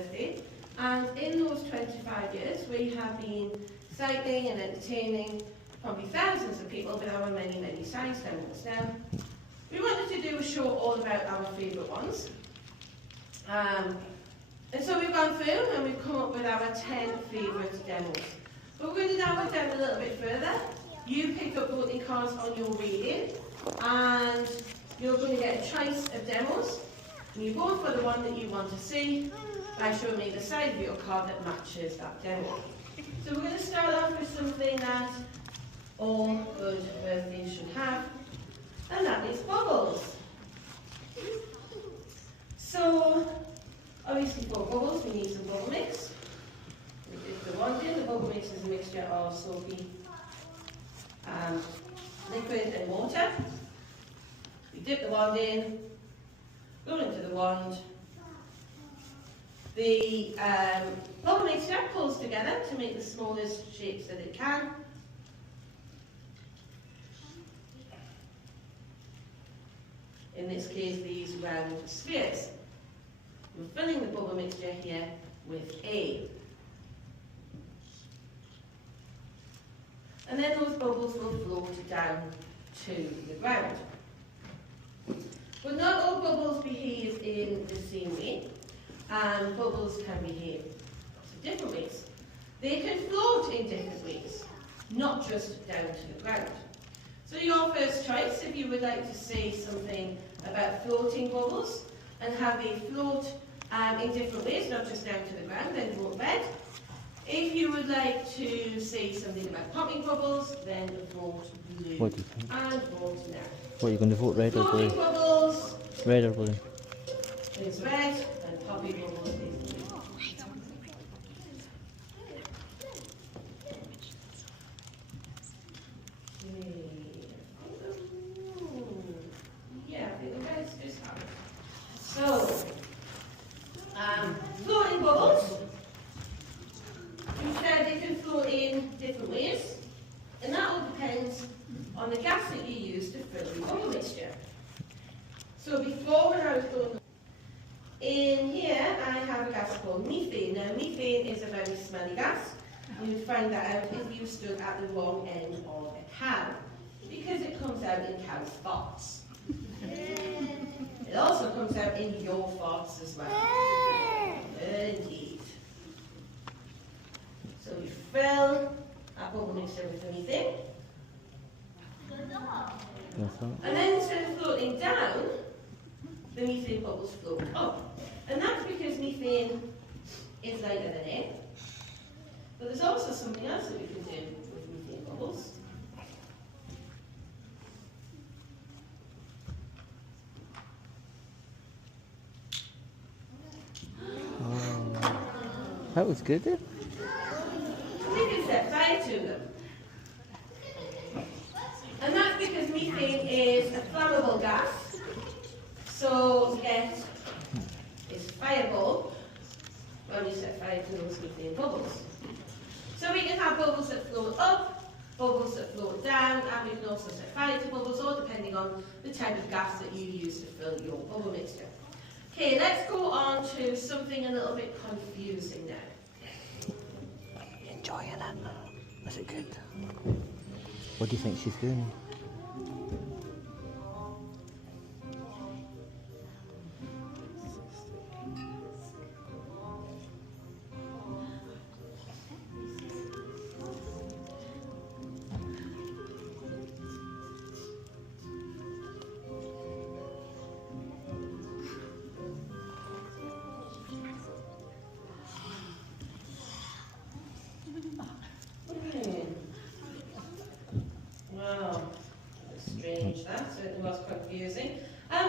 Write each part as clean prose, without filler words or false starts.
birthday, and in those 25 years we have been cycling and entertaining probably thousands of people with our many, many science demos. Now, we wanted to do a show all about our favourite ones. And so we've gone through and we've come up with our 10 favourite demos. But we're going to narrow it down a little bit further. You pick up voting cards on your way in, and you're going to get a choice of demos. And you vote for the one that you want to see by showing me the side of your card that matches that demo. So we're going to start off with something that all good birthdays should have, and that is bubbles. So, obviously for bubbles we need some bubble mix. We dip the wand in. The bubble mix is a mixture of soapy liquid and water. We dip the wand in, go into the wand. The bubble mixture pulls together to make the smallest shapes that it can. In this case, these round spheres. We're filling the bubble mixture here with A. And then those bubbles will float down to the ground. But not all bubbles behave in the same way, and bubbles can behave in different ways. They can float in different ways, not just down to the ground. So your first choice, if you would like to say something about floating bubbles and have they float in different ways, not just down to the ground, then vote red. If you would like to say something about popping bubbles, then vote blue. What do you think? And vote now. What are you going to vote, red or blue? Floating bubbles Red or blue? is red, and popping bubbles is blue. Yeah, I think the guys just have it. So, floating bubbles. You said they can float in different ways, and that all depends on the gas that you use to fill the bubble mixture. So before, when I was going in here, I have a gas called methane. Now methane is a very smelly gas. You would find that out if you stood at the wrong end of a cow, because it comes out in cow's farts. It also comes out in your farts as well. Indeed. So you fill that bubble mixture with the methane. And then instead of floating down, the methane bubbles float up. And that's because methane is lighter than air. But there's also something else that we can do with methane bubbles. That was good, eh? We can set fire to them. And that's because methane is a flammable gas. So it is fireable when we set fire to those methane bubbles. So we can have bubbles that float up, bubbles that float down, and we can also set fire to bubbles, all depending on the type of gas that you use to fill your bubble mixture. Okay, let's go on to something a little bit confusing now. Enjoying it? Is it good? What do you think she's doing? Wow, that's strange. That certainly was confusing.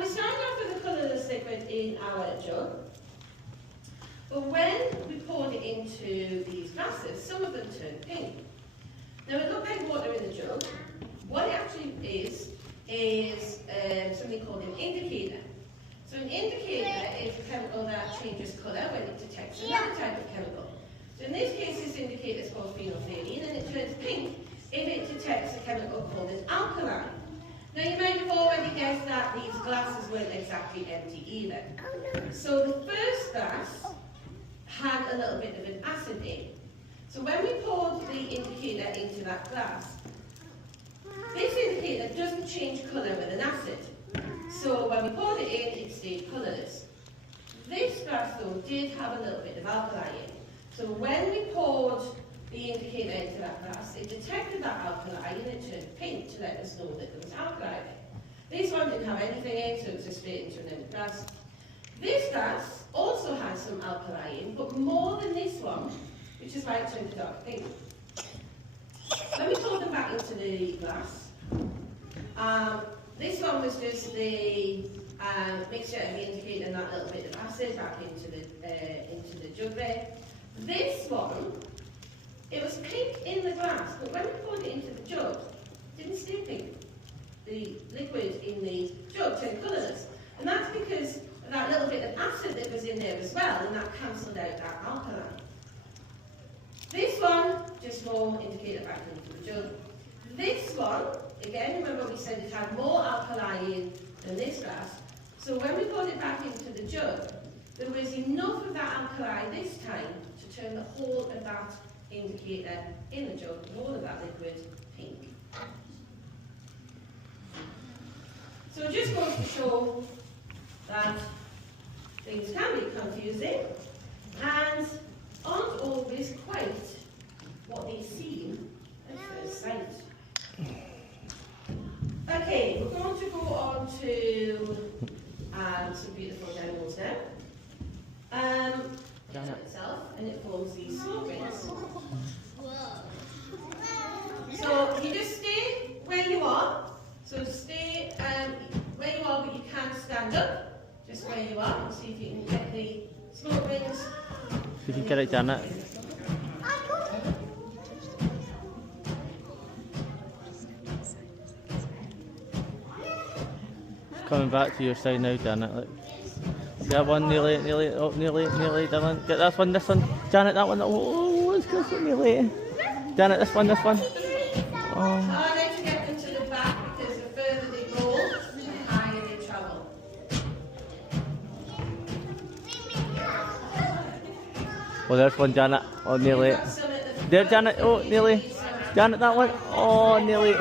We started off with the colourless liquid in our jug, but when we poured it into these glasses, some of them turned pink. Now it looked like water in the jug. What it actually is something called an indicator. So an indicator is a chemical that changes colour when it detects another type of chemical. So in this case, this indicator is called phenolphthalein, and it turns pink if it detects a chemical called an alkaline. Now you might have already guessed that these glasses weren't exactly empty either. So the first glass had a little bit of an acid in. So when we poured the indicator into that glass, this indicator doesn't change colour with an acid. So when we poured it in, it stayed colourless. This glass though did have a little bit of alkali in. So when we poured the indicator into that glass, it detected that alkali and it turned pink to let us know that there was alkali there. This one didn't have anything in, so it was just straight into an empty glass. This glass also has some alkali in, but more than this one, which is why it turned a dark pink. When we poured them back into the glass, this one was just the mixture of the indicator and that little bit of acid back into the jug there. This one, it was pink in the glass, but when we poured it into the jug, it didn't stay pink. The liquid in the jug turned colourless. And that's because of that little bit of acid that was in there as well, and that cancelled out that alkali. This one, just more indicator back into the jug. This one, again, remember we said it had more alkali in than this glass. So when we poured it back into the jug, there was enough of that alkali this time to turn the whole of that indicator in the jug, and all of that liquid, pink. So it just goes to show that things can be confusing and aren't always quite what they seem at first sight. Okay, we're going to go on to some beautiful demos now. Itself, and it forms these smoke rings. So you just stay where you are. So stay where you are, but you can't stand up. Just where you are, and see if you can get the smoke rings. You can get it, Janet. Coming back to your side now, Janet. Look. That one, nearly, oh, nearly, Dylan. Get this one, Janet, that one. Oh, let's go for nearly. Janet, this one. Oh. Harder to get them to the back because the further they go, the higher they travel. Oh, there's one, Janet. Oh, nearly. There, Janet. Oh, nearly. Janet, that one. Oh, nearly.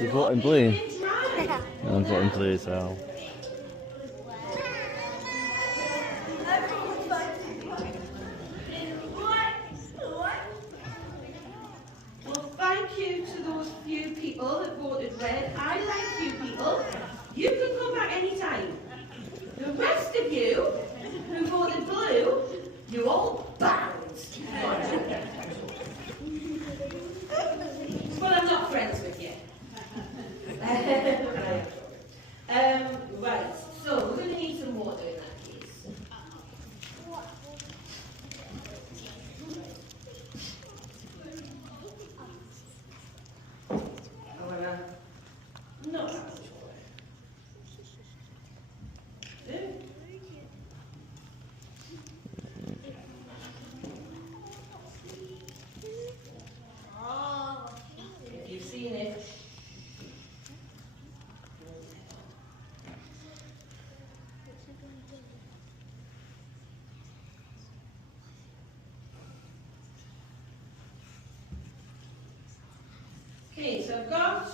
You're voting blue? I'm voting blue as well. Well, thank you to those few people that voted red. I like you people. You can come back anytime. The rest of you who voted blue, you all bounced. But I'm not friends with you. Right, so we're going to need some water in that case. However, not that much water. If you've seen it, okay, so I've got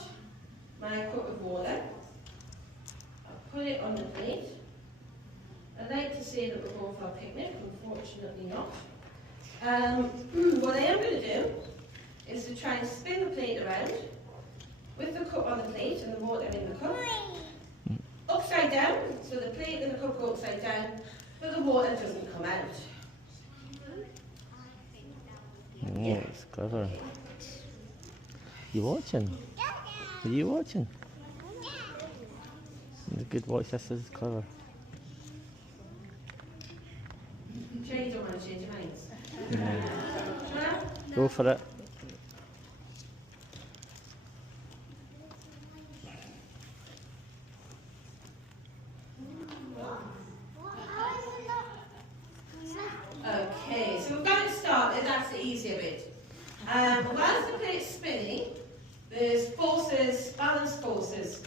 my cup of water. I've put it on the plate. I'd like to say that we're going for a picnic, unfortunately not. What I am going to do is to try and spin the plate around with with the cup on the plate and the water in the cup. Upside down, so the plate and the cup go upside down, but the water doesn't come out. Oh, it's clever. You watching? Are you watching? The good watch, this is clever. You sure you don't want to change your minds? Yeah. Go for it. Okay, so we're going to start, and that's the easier bit. Whilst the plate's spinning, there's forces, balanced forces.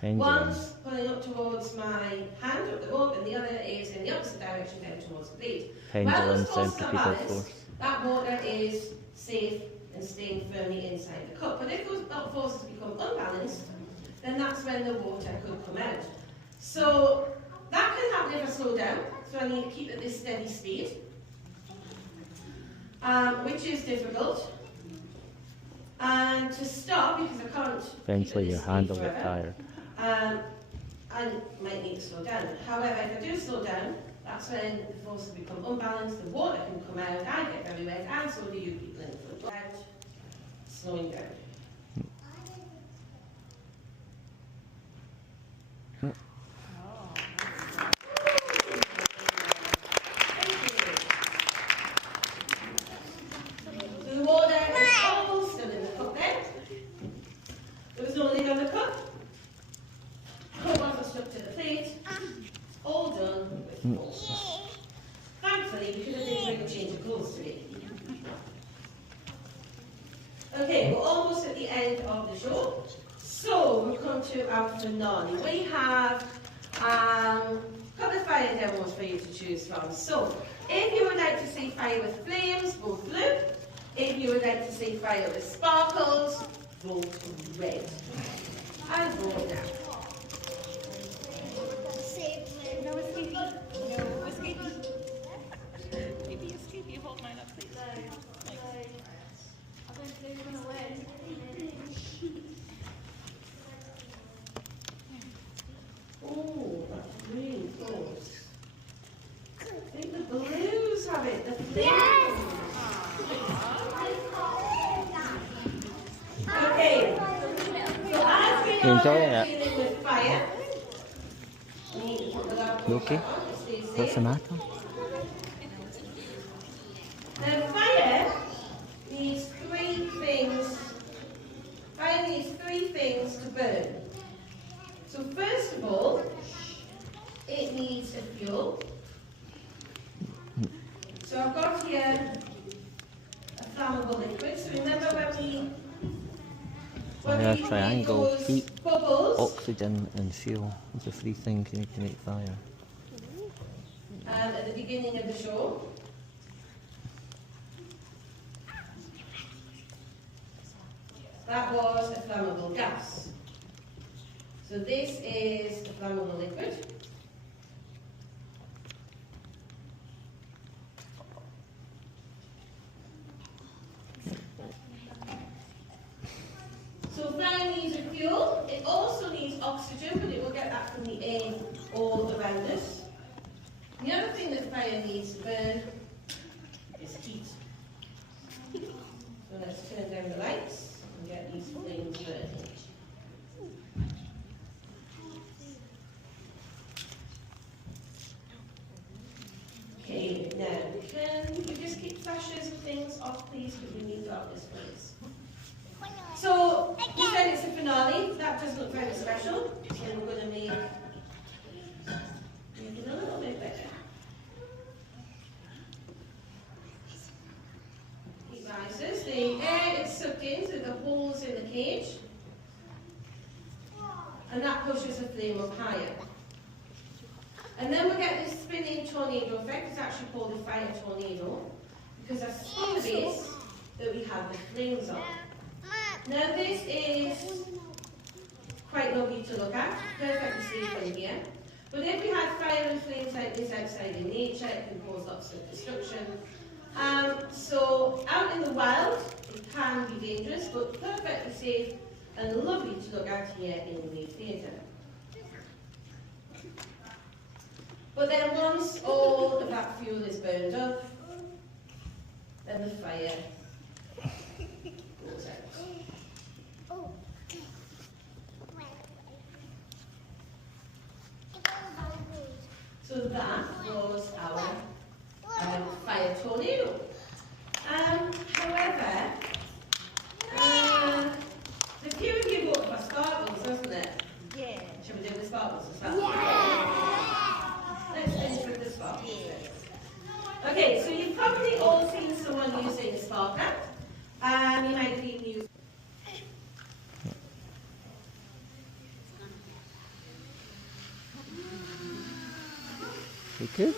Pendulum. One's pulling up towards my hand up the rope, and the other is in the opposite direction down towards the plate. Pendulum, While those forces are centripetal balanced, force. that water is safe and staying firmly inside the cup. But if those forces become unbalanced, then that's when the water could come out. So that can happen if I slow down, so I need to keep at this steady speed, which is difficult. And to stop, because I can't Eventually keep your at this hand speed will get forever, tired. I might need to slow down. However, if I do slow down, that's when the forces become unbalanced, the water can come out, I get very wet, and so do you people in the front. Without slowing down. The water is all still in the cup there. There was no lid on the cup. Cup wasn't stuck to the plate. All done with force. Thankfully, because I didn't bring a change of clothes today. Okay, we're almost at the end of the show. So we'll come to our finale. We have a couple of fire demos for you to choose from. So if you would like to see fire with flames, vote blue. If you would like to see fire with sparkles, vote red. And vote now. No escapee. No escapee. Maybe escapee. Hold mine up, please. I think they're going to win. Oh, that's really close. I think the blues have it. The flames. Okay. So as we You enjoying are it? dealing with fire, we need to put the laptop You okay? on to stay safe. What's the matter? Now fire needs three things. Fire needs three things to burn. So first of all, it needs a fuel. So I've got here a flammable liquid. So remember when Fire, we made triangle, those heat, bubbles Oxygen and fuel. Those are three things you need to make fire. at the beginning of the show. That was a flammable gas. So this is the flammable liquid. So fire needs a fuel. It also needs oxygen, but it will get that from the air all around us. The other thing that fire needs to burn is heat. So let's turn down the lights and get these flames burning. Okay, now, can you just keep flashes and things off, please, because we need darkness, please. So, we said it's a finale. That does look very special. So we're going to make it a little bit better. Heat rises. The air is sucked into the holes in the cage. And that pushes the flame up higher. And then we get this spinning tornado effect. It's actually called a fire tornado because that's the base that we have the flames on. Now this is quite lovely to look at, perfect to see from here. But if we had fire and flames like this outside in nature, it can cause lots of destruction. So out in the wild, it can be dangerous, but perfectly safe and lovely to look at here in the theatre. But then once all of that fuel is burned up, then the fire goes out. So that was our fire tornado. However, the few of you voted for sparkles, wasn't it? Yeah. Should we do the sparkles as well? Yeah. Let's finish with the sparkles. Okay, so you've probably all seen someone using a sparkler. You might have even used. You good?